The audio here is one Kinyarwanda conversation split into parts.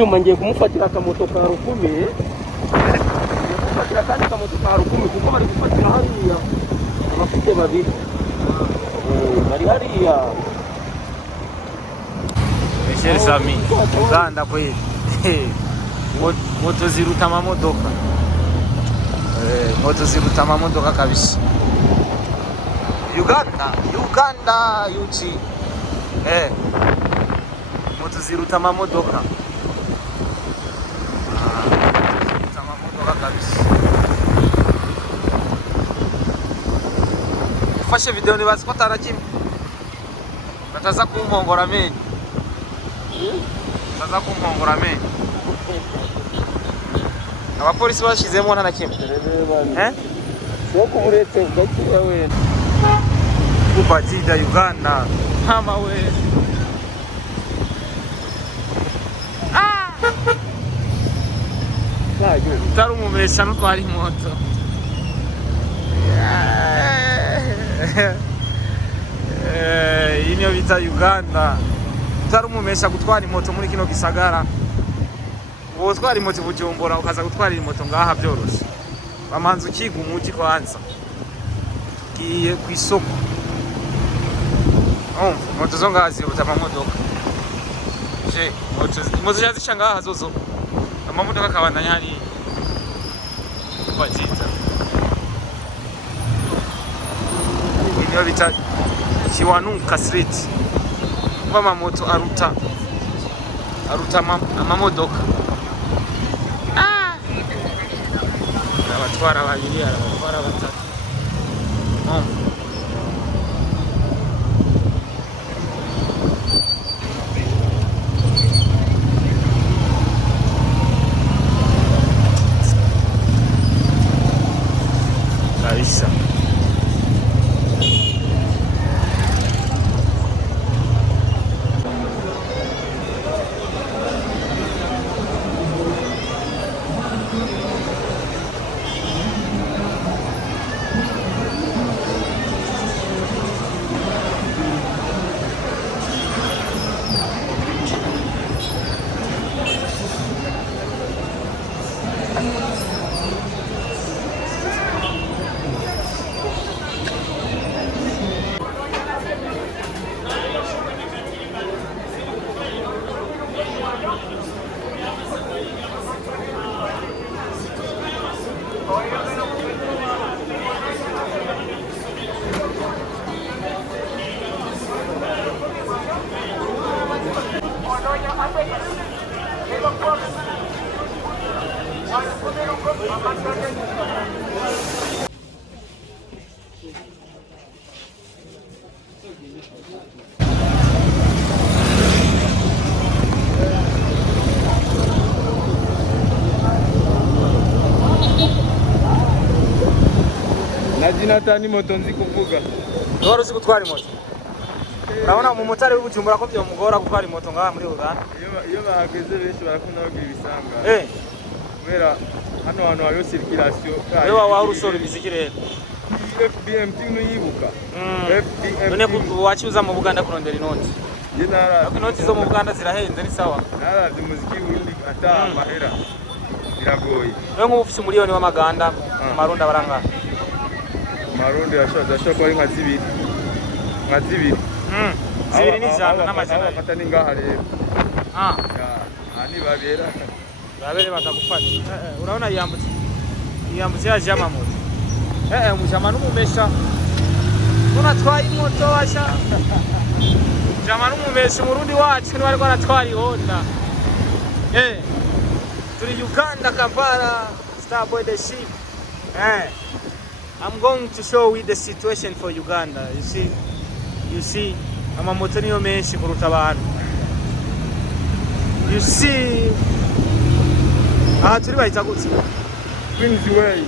n'inyuma ngiye kumufatira akamoto ka rukumi kumufatira kandi akamoto ka rukumi kuko bari gufatira hariya abafite babiri bari hariya Michel Sami Uganda kweli moto ziruta amamodoka moto ziruta amamodoka kabisa Uganda yuchi moto ziruta amamodoka ziruta amamodoka kabisa ufashe video nibazi ko tarakimwe bataza kumpongora amenyo abapolisi bashizemo nta nakimwe soko uretse gakiya we kubajija Uganda mama we utari umumesha n'utwara moto niyo bita Uganda utari umumesha gutwara moto muri kino gisagara uwo twari moto Bujumbura ukaza gutwara moto ngaha byoroshe bamanza ukiga umuji kwanza kiye ku isoko moto zo ngaha ziruta amamodoka moto yazisha ngaha zozo amamodoka akabandanya hari baziza niyo bita Kiwanuka Street kwa moto aruta amamodoka abatwara babiri abatwara batatu kabisa Natani moto nzi kuvuga Doro uzi gutwara moto urabona umumotari w'Ubujumbura ko byo mugora gutwara moto ngaha muri Uganda iyo bahageze benshi barakunda bagira ibisanga kubera hano hantu hariyo circulation iyo wawe urusoro bizikirere FBM tinu yibuka FBM none wacyuza mu Buganda kurondera inoti inoti zo mu Buganda zirahenze ni sawa narazi muziki windi ata mahera biragoye wewe nk'ufise umuliyoni w'amaganda maronda baranga marundi yashoza ko ari nka zibiri zibiri n'ijana n'amajana afata ningaha rero ani babera batagufata urabona yambutse yaje amamoto umujama n'umumesha unatwaye moto washa jama n'umumesha umurundi wacu ni bariko aratwara Honda turi Uganda Kampala Starboy the ship I'm going to show you the situation for Uganda. You see, amamoto niyo menshi kuruta abantu. You see, turi bayita gutse. Queen's Way.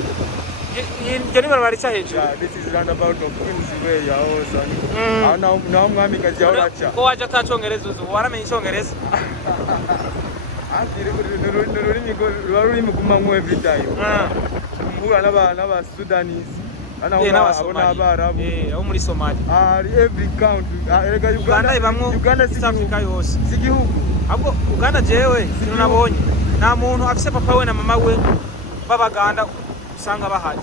Jeni barabaricha hejuru. Yeah, this is roundabout of Queen's Way yaho now mwami kazi yaho racha. Ko waje atacongereza uzu waramenye icongereza. Nururimi rwaruri muguma mu every time. Muhura n'aba Sudanese. abo muri Somalia every country Uganda ibamwo Uganda East Africa yose sigihugu ahubwo Uganda jewe sino nabonye nta muntu afise papa we na mama we b'Abaganda usanga bahari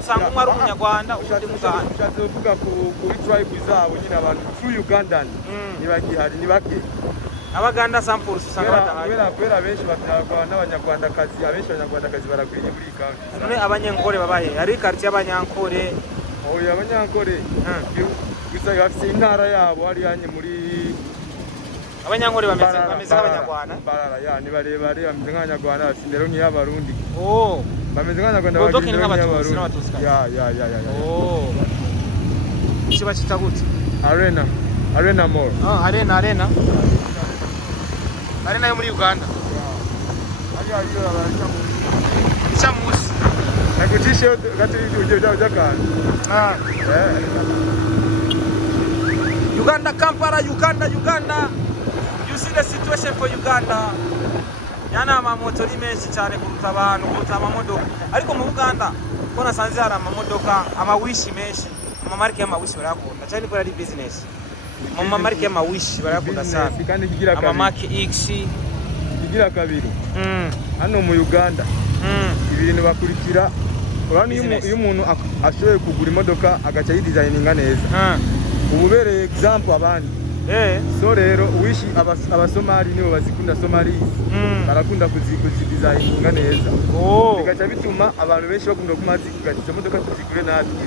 usanga umwe ari umunyarwanda undi Muganda ushatse kuvuga kuri tribe zabo nyine abantu true Ugandan ntibagihari ntibaki Abaganda samples usanga badahari kubera benshi babyagwa n'abanyarwandakazi abenshi abanyarwandakazi baragwiriye muri county none abanyankore babahe hari quartier y'abanyankore oya abanyankore gusa bafite intara yabo hari yanye muri abanyankore bameze nk'abanyarwanda barara ya ni barebare bameze nk'abanyarwanda sindero ni y'abarundi bameze nk'abanyarwanda bagiye n'abatutsi ya kiba kitagutse Arena Mall Arena yo muri Uganda ariyo Chamusi nakutishe gaturi uje jakana Uganda Kampala Uganda you see the situation for Uganda yana amamoto ni menshi cyane kuruta abantu kuruta amamodoka ariko mu Uganda ko nasanze hari amamodoka amawishi menshi amamarike y'amawishi barakunda cyane ko ari business mu mamarike y'amawishi barakunda sana amamake X igira kabiri hano mu Uganda ibintu bakurikira urani iyo umuntu ashoboye kugura imodoka agaca yidesigninga neza ububereye example abandi so rero wishi abasomali nibo bazikunda Somalis barakunda kuzidesigninga neza bigaca bituma abantu benshi bakunda kumazi kugatisha imodoka tuzigure natwe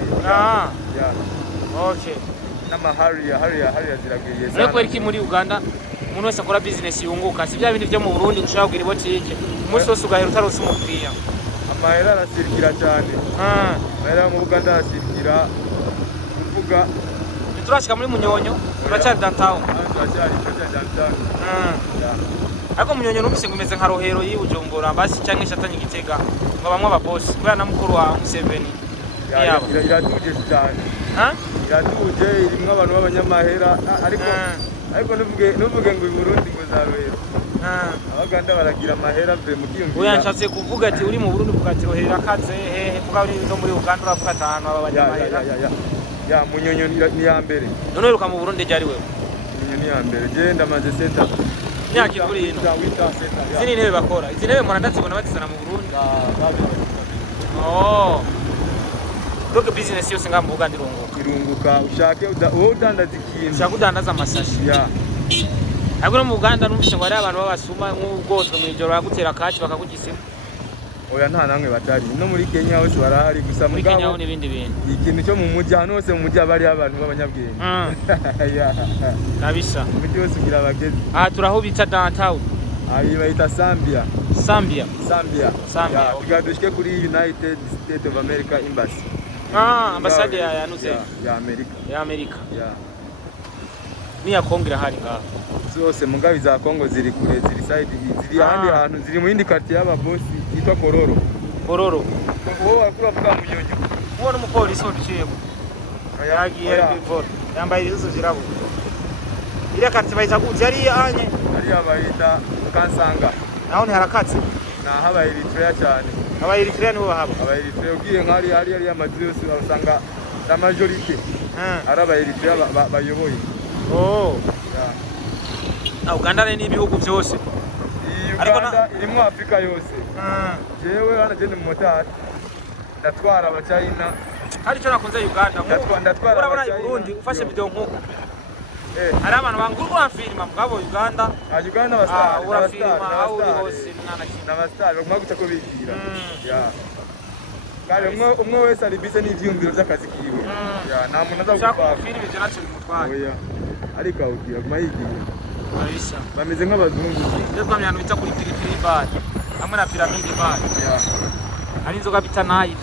okay n'amahariya ziragwiye sana ariko iki muri Uganda umuntu wese akora business yunguka si bya bindi byo mu Burundi ushaka kugira botike umunsi wose ugahera utarose umukiriya amahera arasirikira cyane amahera mu Uganda arasirikira kuvuga turashika muri Munyonyo turacyari downtown ariko Munyonyo numvise ngo imeze nka Rohero y'Ubujumbura basi cyangwa ishatanye Gitega ngo bamwe ababoss kubera na mukuru wa Museveni iratuje cyane iratuje irimo abantu b'abanyamahera ariko nuvuge ngo i Burundi ngo zabera Abaganda baragira amahera mbe mu kiyumvira oya nshatse kuvuga ati uri mu Burundi bukati Rohero akaze vuga uri no muri Uganda uravuga atanu abanyamahera Munyonyo ni ya mbere none uruka mu Burundi ryari wewe Munyonyo ni ya mbere je ndamaze seta myaka iburi hino izini ntebe bakora izi ntebe mwana ndazibona bazizana mu Burundi donc business yose ngamba Uganda irunguka ushake udandaza ikintu ushaka udandaza amasashi ariko no mu Uganda numvise ngo ari abantu babasuma nk'ubwozwe mu ijoro bagutera kaci bakakugisima oya nta namwe batari no muri Kenya hose barahari gusa muri Kenya ho n'ibindi bintu ikintu cyo mu mujyi hano hose mu mujyi abari abantu b'abanyabwenge kabisa mujyi wose ugira abagezi turaho bita downtown ayi bayita Zambia tugadushike kuri United States of America Embassy ambasade ya nuze ya Amerika ni ya Kongo irahari ngaho zose mugabi za Kongo ziri kure ziri side ziri ahandi hantu ziri mu yindi quartier y'ababosi yitwa Kororo uwo akura vuga Munyonyo uwo n'umupolisi w'uciyemo yagiye bivora yambaye izo zirabo iriya quartier bayita gute yari anye bayita Kansanga naho ni harakatse habaye Eritrea cyane Eritrea nibo bahaba Eritrea ugiye nk'ari ari amazu yose usanga la majorité araba Eritrea bayoboye Uganda ni ibihugu byose ariko irimo Afrika yose jewe hano je ni motari ndatwara abachina hari cyo nakunze Uganda ndatwara urabona i Burundi ufashe video nkuko hari abantu bangurwa filma mugabo Uganda abastar urafilma aho uri hose n'abastar bakumaguca ko bigira kare umwe wese ari bize n'ivyumviro by'akazi kiwe nta muntu azagufa filme je nacyo bimutwaye ariko awugira kumayigiye Aisha bameze nk'abazungu rero twamyano bita kuri piripiri bar hamwe na pyramid bar ari inzoga bita nayi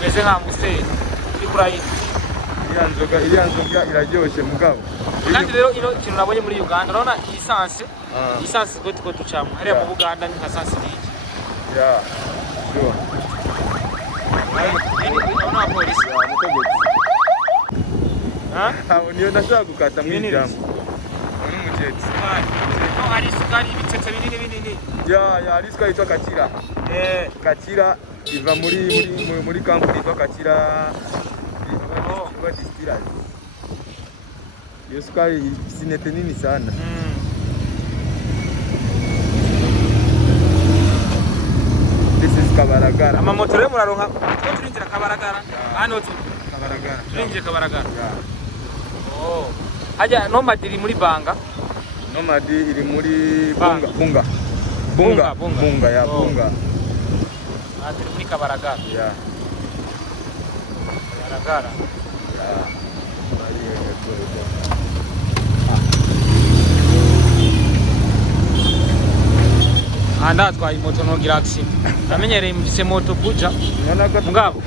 meze nka Museveni iri kurayi iriya nzoga iraryoshe mugabo kandi rero ino kintu nabonye muri Uganda urabona lisansi ko ducamo hariya mu Buganda ni nka sansi n'iki urabona polisi niyo nashaka gukata mu ijambo muri mujeti hari isukari ibitsetse binini hari isukari yitwa Kakira iva muri kampuni yitwa Kakira distillery Iyo sukari sinete nini sana. This is Kabaragara. Amamoto rero muraronka two turinjira Kabaragara. Hano Kabaragara. turinjira Kabaragara. Oh. Haja Nomad iri muri Banga. Nomad iri muri Bunga. Bunga ya Bunga. Turi muri Kabaragara. Ya. Kabaragara. Ya. Anda twaye moto nogira accident. Namenyereye mvise moto buja. Mugabo.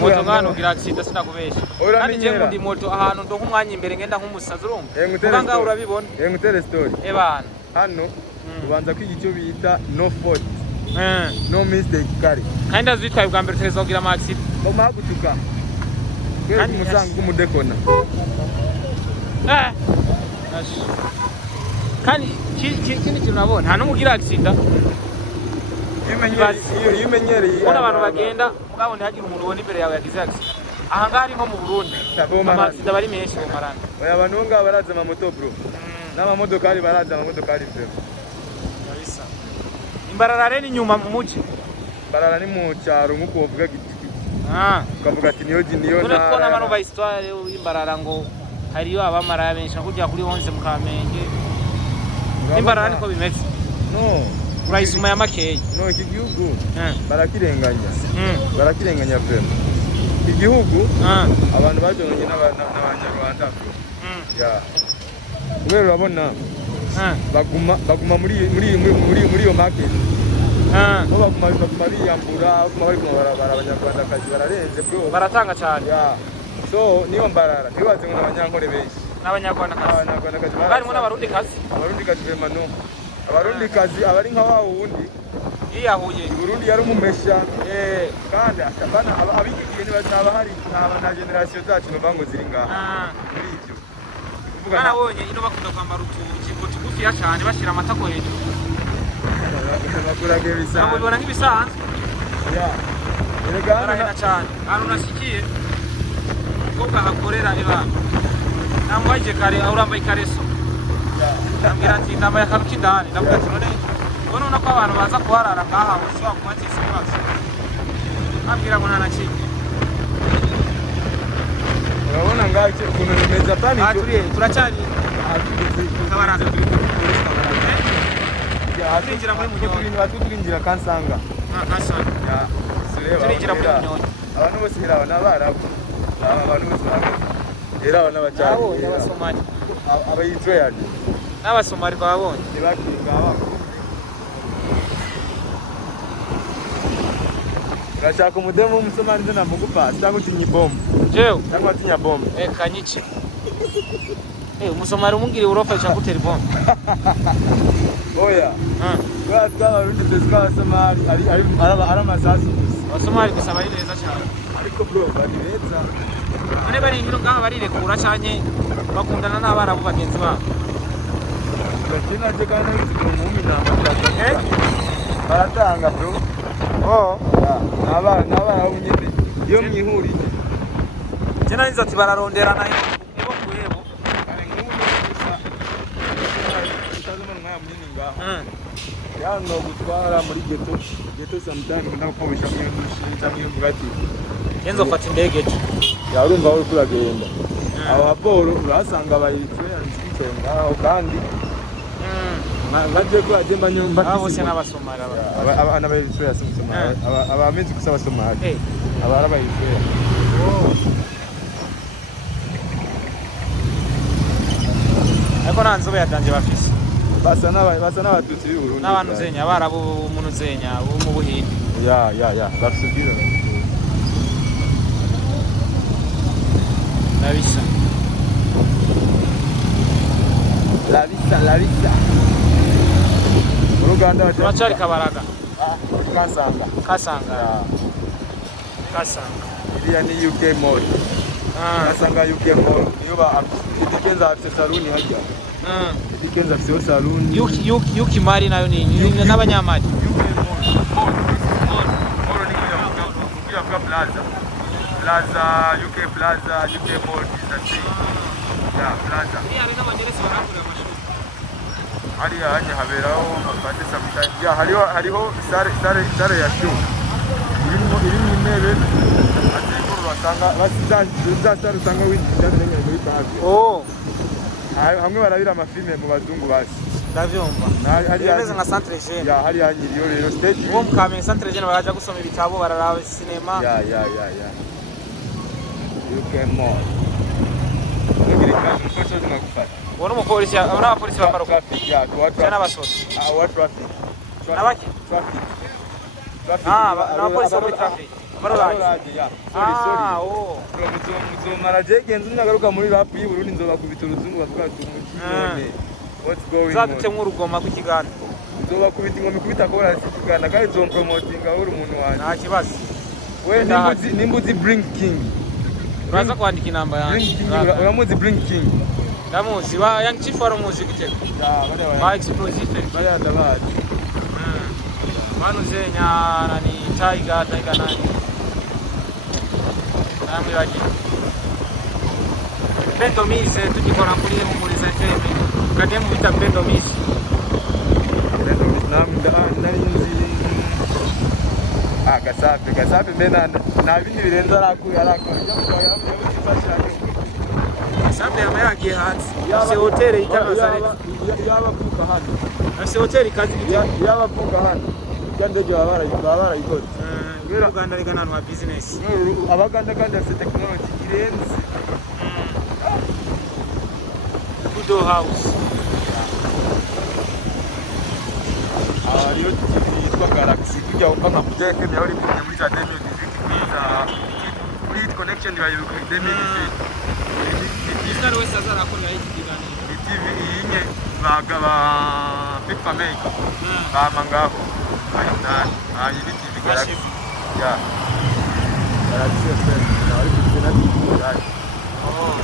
Moto ngano gira accident sinakubesha. Kandi je ndi moto ahantu ndo nkumwanya imbere ngenda nk'umusazi urumva. Muganga urabibona. Ngutere story. Ebana. Hano ubanza kwiga icyo bita no fault. No mistake kari. Kandi azitwaye bwa mbere terezo kugira accident. Mama gutuka. Kandi musanga kumudekona. Kandi kindi kintu nabona nta n'umugira accident. Yimenyereye. Ubona abantu bagenda mugabo ntihagira umuntu ubona imbere yawe yagize accident. Aha ngari nko mu Burundi. Amaccident bari menshi mu Maranda. Oya abantu ngaba baraza amamoto bro. N'amamodokari baraza amamodokari bro. Kabisa. Imbarara rero inyuma mu muci. Barara ni mu cyaro nkuko uvuga giti. Ukavuga ati niyo none ko n'abantu ba histoire y'imbarara ngo hariyo abamara benshi kujya kuri 11 mu Kamenge. Imbarara niko bimeze. No. Urayisuma ya makeyi. No iki gihugu barakirenganya. Barakirenganya pe. Igihugu abantu bajonye n'abanyarwanda. Ya. Kubera urabona baguma muri iyo market. Baguma biyambura, baguma bari kubarabara abanyarwanda kazi bararenze bro. Baratanga cyane. Ya. So niyo mbarara ntibaze ngo n'abanyankore benshi. N'abanyarwanda kazi. Barimo n'abarundi kazi. Abarundi kazi bemano. Abarundi kazi abari nka wa wundi. Yiyahuye. Burundi yari umumesha. Kandi akabana abigiye ntibazaba hari na generation zacu bavango ziri ngaha. Muri ibyo. Kuvuga nabonye ino bakunda kwambara utujipo tugufiya cyane bashira amatako hejuru. Bakuraga ibisanzwe. Abo bibona nk'ibisanzwe. Ya. Erega cyane. Hano nasikiye. Koga hakorera ibana. Namwaje kare urambaye kareso. Nambwira ati ndambaye akantu k'indani. Ndavuga ati none ubona ko abantu baza kuharara ngaha ushobora kubatisa ibibazo. Nambwira ngo ntanakike. Urabona ngaho ukuntu bimeze apana icyo. Turacyari. Kabaranga turi. Turinjira muri Munyonyo. Turinjira Kansanga. Kansanga. Ya. Turinjira muri Munyonyo. Abantu bose hiraba n'abarabu. Abantu bose hiraba n'abacari. Abo n'abasomali. Abayitweyani. N'abasomali babonye. Nibakinga abako. Urashaka umudemu w'umusomali nze namugupa cyangwa utinya bombo. Jewe. Cyangwa utinya bombo. Kanyice. Umusomali umugiriye urofa cyangwa utera bombo. Oya. Abarundi twese abasomali ari amasasu gusa. Abasomali gusa bari neza cyane. Ariko bro bari beza. None bari hino ngaha barirekura cyane bakundana n'abarabu bagenzi babo. Bakina je kana n'umumi n'amata. Baratanga bro. N'abarabu nyine. Iyo mwihurije. Je narinze ati bararonderana nibo kuhebo. Yano gutwara muri geto sometimes ndakubisha muri bugati. Yenzo fata indege cyo. Ya urumva uri kuragenda. Aba Paul urasanga bayitwe yanzitonga kandi. Ngaje ko agenda nyumba. Abo se n'abasomali abana bayitwe yasomali. Abameze kusaba somali. Abara bayitwe. Ariko nanzobe yatanje bafise. Basa n'abatutsi b'i Burundi. N'abantu zenya abarabu umuntu zenya bo mu Buhindi. Ya basubira. La vista. Uruganda turacari Kabaraga. Kasanga. Iriya ni UK Mall. Kasanga UK Mall. Niyo itekenza afite saluni hajya. Itekenza afite saluni. UK Mall nayo ni n'abanyamali. Plaza UK Mall is the thing. Ya, plaza. Iriya hari n'abageretse barahakorera amashuri. Hariya hanye haberaho amapate sometimes. Ya, hariho sare ya show. Irimo intebe atikuru basanga sare usanga winjira n'ingene muri park. Oh. Hamwe barabira amafilme mu bazungu basi. Ndavyumva. Imeze nka Centre Jeune. Ya, hariya nyiriyo rero stage. Uwo mu Kamenge Centre Jeune baraja gusoma ibitabo, bararaba cinema. Ya. You can more. Nugire kandi umukozi tunagufata. Uwo n'umupolisi, n'abapolisi bambara uko. Ya, tuwa traffic. N'abasore. Our traffic. N'abaki? Traffic. N'abapolisi bo muri traffic. Baruraje. Ya. Sorry. Oh. Muzomara je genzo nyagaruka muri rap y'Uburundi nzobakubita uruzungu bavuga ati umukine. What's going on? Zadutse nk'urugoma rw'ikiganda. Nzobakubita ingoma ikubita ko barashikigana kandi nzompromotinga uri umuntu wanje. Nta kibazo. We nimbuzi Bring King. Uraza kwandika inamba yanjye. Uramuzi Bring King. Ndamuzi wa Young Chief waramuzi gute? Ba explosive. Baya ndabazi. Banuze nyana ni Tiger nani. Namwe baje. Pendo Mise tugikora kuri Humuriza FM. Kade mu bita Pendo Mise. Narinzi Gasafi mbena nta bindi birenze arakora Gasafi yagiye hanze afise hoteli yita Nazareth yabavuka hano afise hoteli kazi yabavuka hano kandi byo barayikoze Uganda rigana no business abaganda kandi afite technology irenze Kudo House ariyo yitwa Galaxy kujya upanga kujya kene yari kumwe muri za 2018 kuri connection yayo kuri 2018 Isaro wese azarakorera iki kiganiro TV inye bagaba FIFA Maker bamangaho ayi TV Galaxy ya Galaxy FM ari kuzina TV oh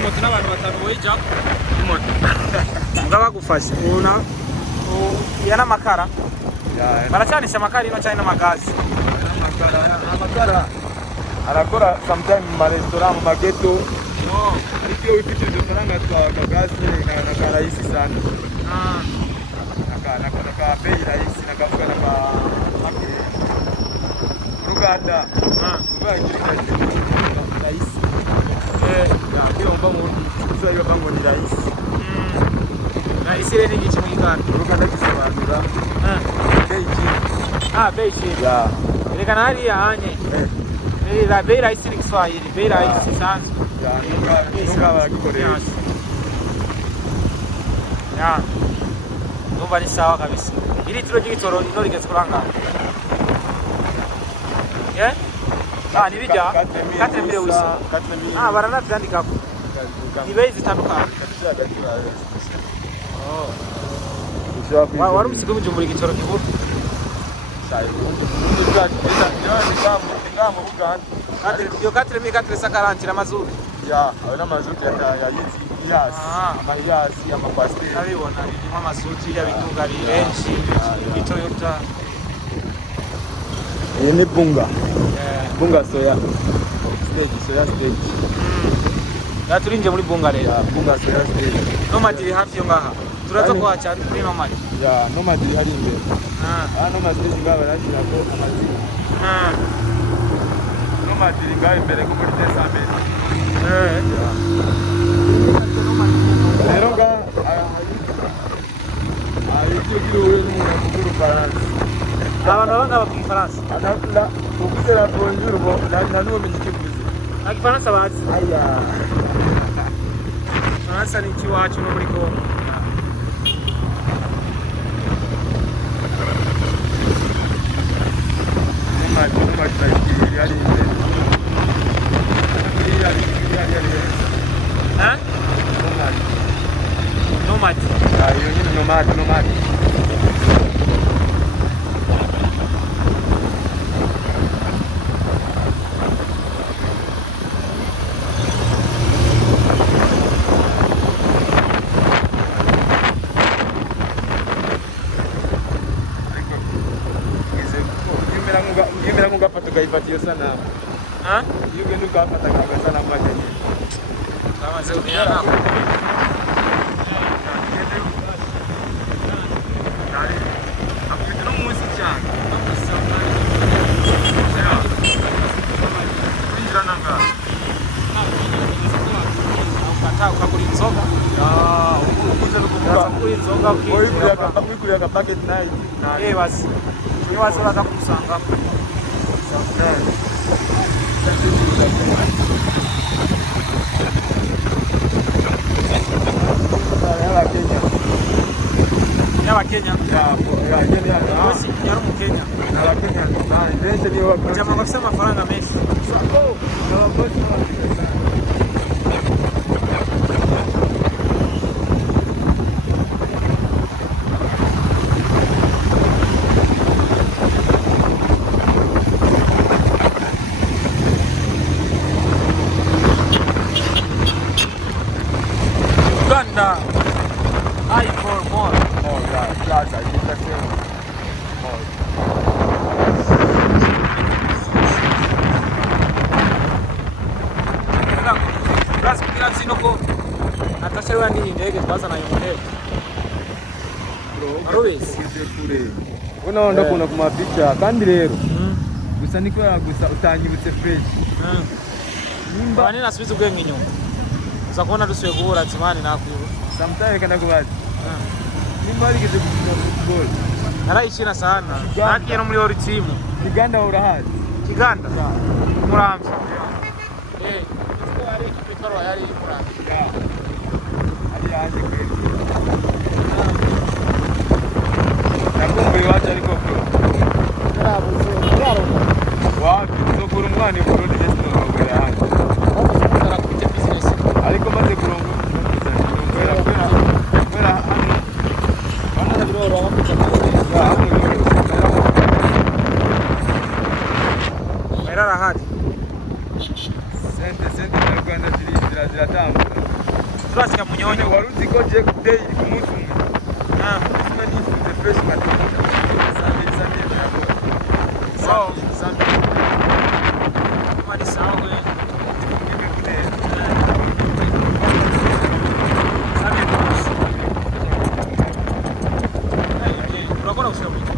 moto n'abantu batanu boyija moto ngabagufashe una yana makara baracanisha amakara ino cyane n'amagazi amakara arakora sometimes mu restaurant mu mageto ariko iyo ufite ibyo faranga twaga gazi na karahisi sana na bei rahisi na kavuga na Uganda rahisi ndio mbango sio mbango ni rahisi rahisi ile ni gice mu Uganda Uganda kisobanura Beijing ya ile kanali ya anye la bei rahisi ni Kiswahili bei rahisi sana ya nunga bakikoresha ya ndumva ni sawa kabisa ili tiro ry'igitoro ino rigeze kuranga ni bijya 4000 wisa baranavyandikako ni bei zitandukanye wari umusigo w'Ubujumbura igitoro kibura iyo 4440 amazuru ya abona amazuti ya yasi amakwasiteri nabibona irimo amazuti y'abitunga benshi Toyota iyi ni bunga soya stage turinje muri bunga rero bunga soya stage Nomad iri hafi yo ngaha turaza kuhaca kuri Nomad Nomad iri hari imbere Nomad stage ngaha barashira ko amazina Nomad iri ngaha imbere ko muri Desambe rero ngaha icyo gihugu n'umuntu mukuru Faransa abantu banga bakwiye Faransa ukuze la bonjour bo na nuwo menyikivuze Faransa bazi aya Faransa ni kiwacu no muri Kongo Nomad iri hari imbere Nomad iyo nyine Nomad ukayifata iyo sanamu iyo ugenda ukafata agasanamu kageni bamaze kumenya afite no munsi cyane kwinjira nanga ukagura inzoga wikuriye aka bucket night basi niyo waza uraza kumusanga Kenya. Bose yari mu Kenya. Jama bafite amafaranga menshi. Uganda. I for more. Plaza, I think that's it. Plus kugira ko Natasha wandi indege twazanaye mu ndege. Arobese. Uno ndo kuna kuma picha kandi rero. Gusa niko gusa utangibutse fresh. Nimba bani nasubiza ubwenge inyuma. Uza kubona dusuye guhura timani nakwiba. Sometimes kana kubaza. Nimba arigeze gukina football. Narayikina sana. Nagiye no muri ori team. Kiganda urahazi. Kiganda. Muramvya. Ari ikipe yari muramvya. Ari yaje kweli. Nakumbuye waje ariko bro. Wapi uzokura umwana i Burundi ndetse no bagera hanze. Barakubita business. Ariko maze kurongo. Kwera hano. Bana biroro abakubita Merarahari. Sente mu Rwanda ziratambuka. Turasika munyonyo. Waruzi ko je day ku munsi umwe. Sima nifuze fresh mateka. Sande yabo. Wow. Sande. Mani sawe. Urakora ushaka iki?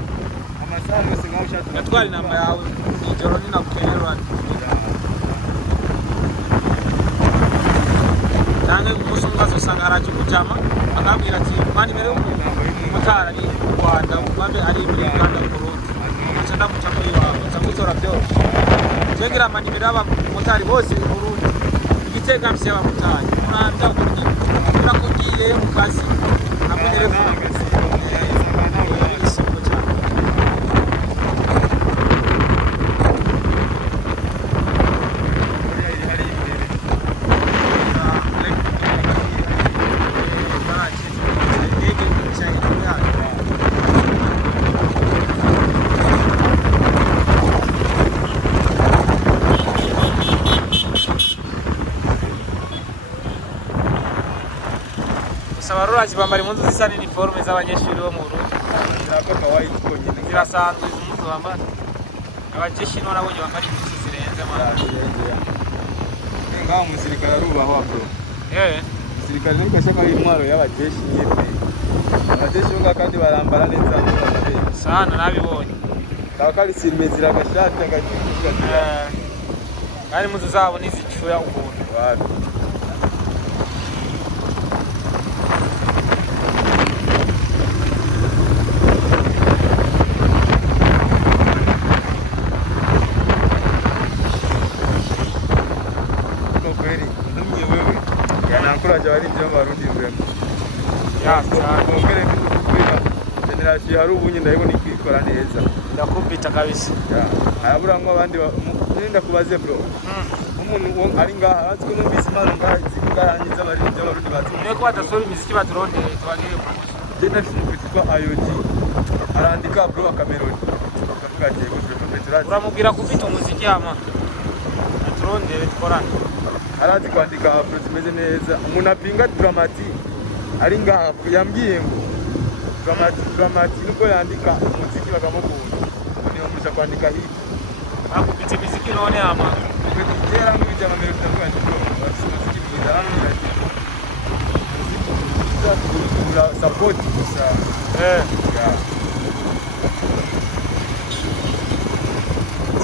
Amasaha yose ngaho ushaka. Yatwara inamba yawe. Ijoro ninakukenerwa. Nange kumusongazo usanga araje kujama akabwira ati mani mbere umutara ari mu Rwanda umbabe ari muri Uganda mu Burundi aca ndamucamo iwawe nzamutora byose jengira mani mbere aba mutari bose mu Burundi igitega mfise aba mutari uranda ukurya urakugiye mu kazi abonere Abaruraji bambara impunzu zisa n'uniforme z'abanyeshuri bo mu Burundi. Nako kawaii konyine. Zirasanzwe impunzu bambara. Abajeshi no nabonye bambara impunzu zirenze mara. Ngaho umusirikare arubaho bro. Umusirikare ni kashaka intwaro y'abajeshi nyepfe. Abajeshi ngo kandi barambara neza n'ababyeyi. Sana nabibonye. Kaba kari sirimezira agashati agacuka. Kandi impunzu zabo nizicuya ukuntu. Wapi. Kuraje bari byo barundi vrema. Kongere kukwira. Generation hari ubunye ndayibona ikikora neza. Ndakubita kabisa. Ayabura ngo abandi nenda kubaze bro. Umuntu ari ngaha aziko no bisimana ngaha zikugarangiza bari byo barundi bazi. Neko badasora imiziki baturondere twagiye mu. Tena kwitwa IoT. Arandika bro akameroni. Akavuga ati ko Petrus. Uramubwira kufita umuziki ama. Aturondere tkorana. Arazi kwandika afro zimeze neza. Umuntu apinga Dramati ari ngaha yambwiye ngo Dramati nuko yandika umuziki bakamukunda. Niyo musha kwandika hit. Akupita miziki none ama. Kera ngibija mamero tutakuwa ndio. Basi muziki mzuri. Muziki support sasa. Yeah.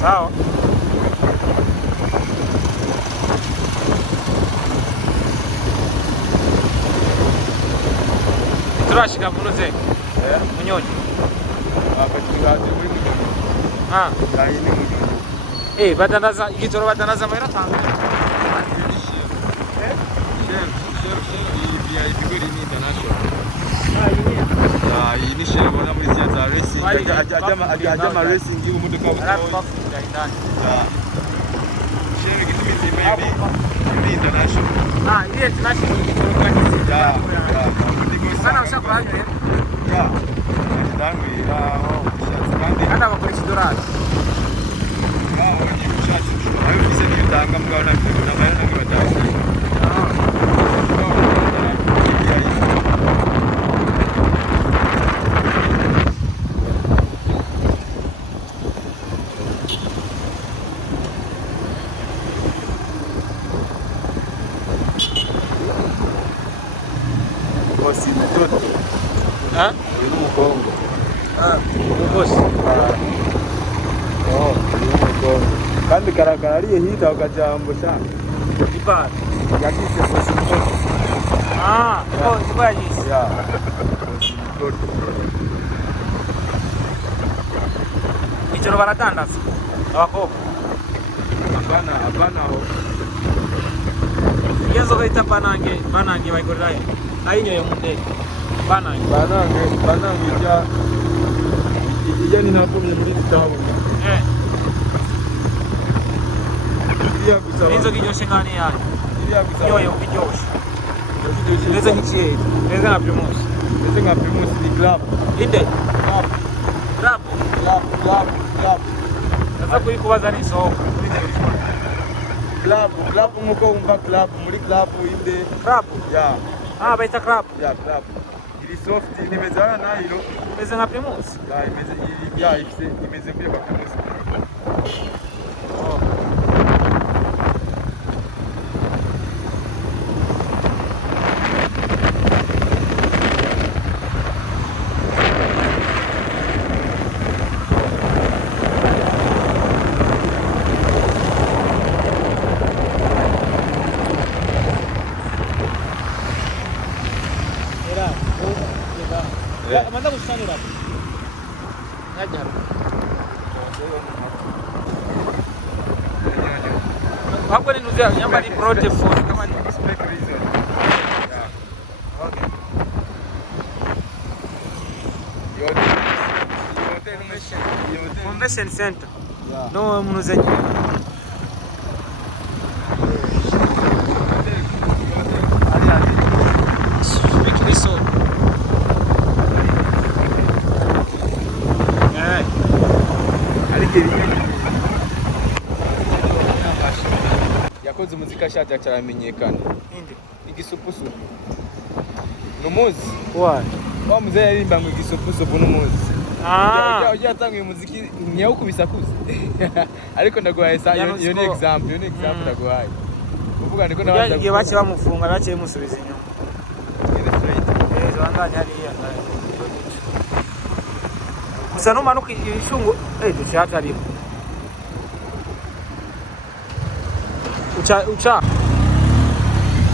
Sawa. Turashika munoze. Munyonyi. Akatingaje muri munyonyi. Yayi ni munyonyi. Badandaza igitoro badandaza amahera atanu. Iyi ni share ubona muri za racing ajya racing y'umuduka w'umuduka. Share gitumi zime ni international. Ni international igitoro kwa sana ushaka hanywe. Ndangwira Kandi abakoresha idorari. Ni ushatse ayo bise n'ibitanga mugabo na bayana n'ibadashi. Bosi mtoto. Yuko Kongo. Bosi. Yuko. Kandi karakarariye hita ukajambo sana. Ipara. Yakise bosi mtoto. Kwa yisi. Ya. Bosi mtoto. Ijoro baradandaza. Abakobwa. Hapana ho. Yezo gaita banange bayigorera he. Ayinyoye mu ndege. Banange ijya ni nakomye muri zitabu. Iriya gusaba. Inzo kiryoshe ngani yayo. Iriya gusaba. Yoyo kiryoshe. Neze nk'ikiyede. Neze nka Primus. Neze nka Primus ni club. Inde. Club. Nasa kuri kubaza ni soko. Kuri telefone. Club nkuko wumva club muri club inde. Club. Ya. Baita club. Ya club. Iri soft nimezana nayo. Neze nka Primus. Imeze kuya Primus. Manda kusanira. Ngaja. Hapo ni nuzia nyamba ni project force kama ni spec reason. Okay. Convention center. No munuzenyi. Speak this so. Yakoze umuziki ashaje cyaramenyekana. Inde. Igisupusupu. Numuzi? Wa Muzee yarimba mu igisupusupu numuzi. Ujya atanga umuziki ntiyawukubisakuze. Ariko ndaguhaye sa iyo ni example ndaguhaye. Uvuga ndiko nabanza. Igihe bace bamufunga bace musubiza inyuma. Zanganya hariya. Gusa numanuka ishungu dushata ariko. Ucha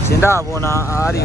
sindabona ari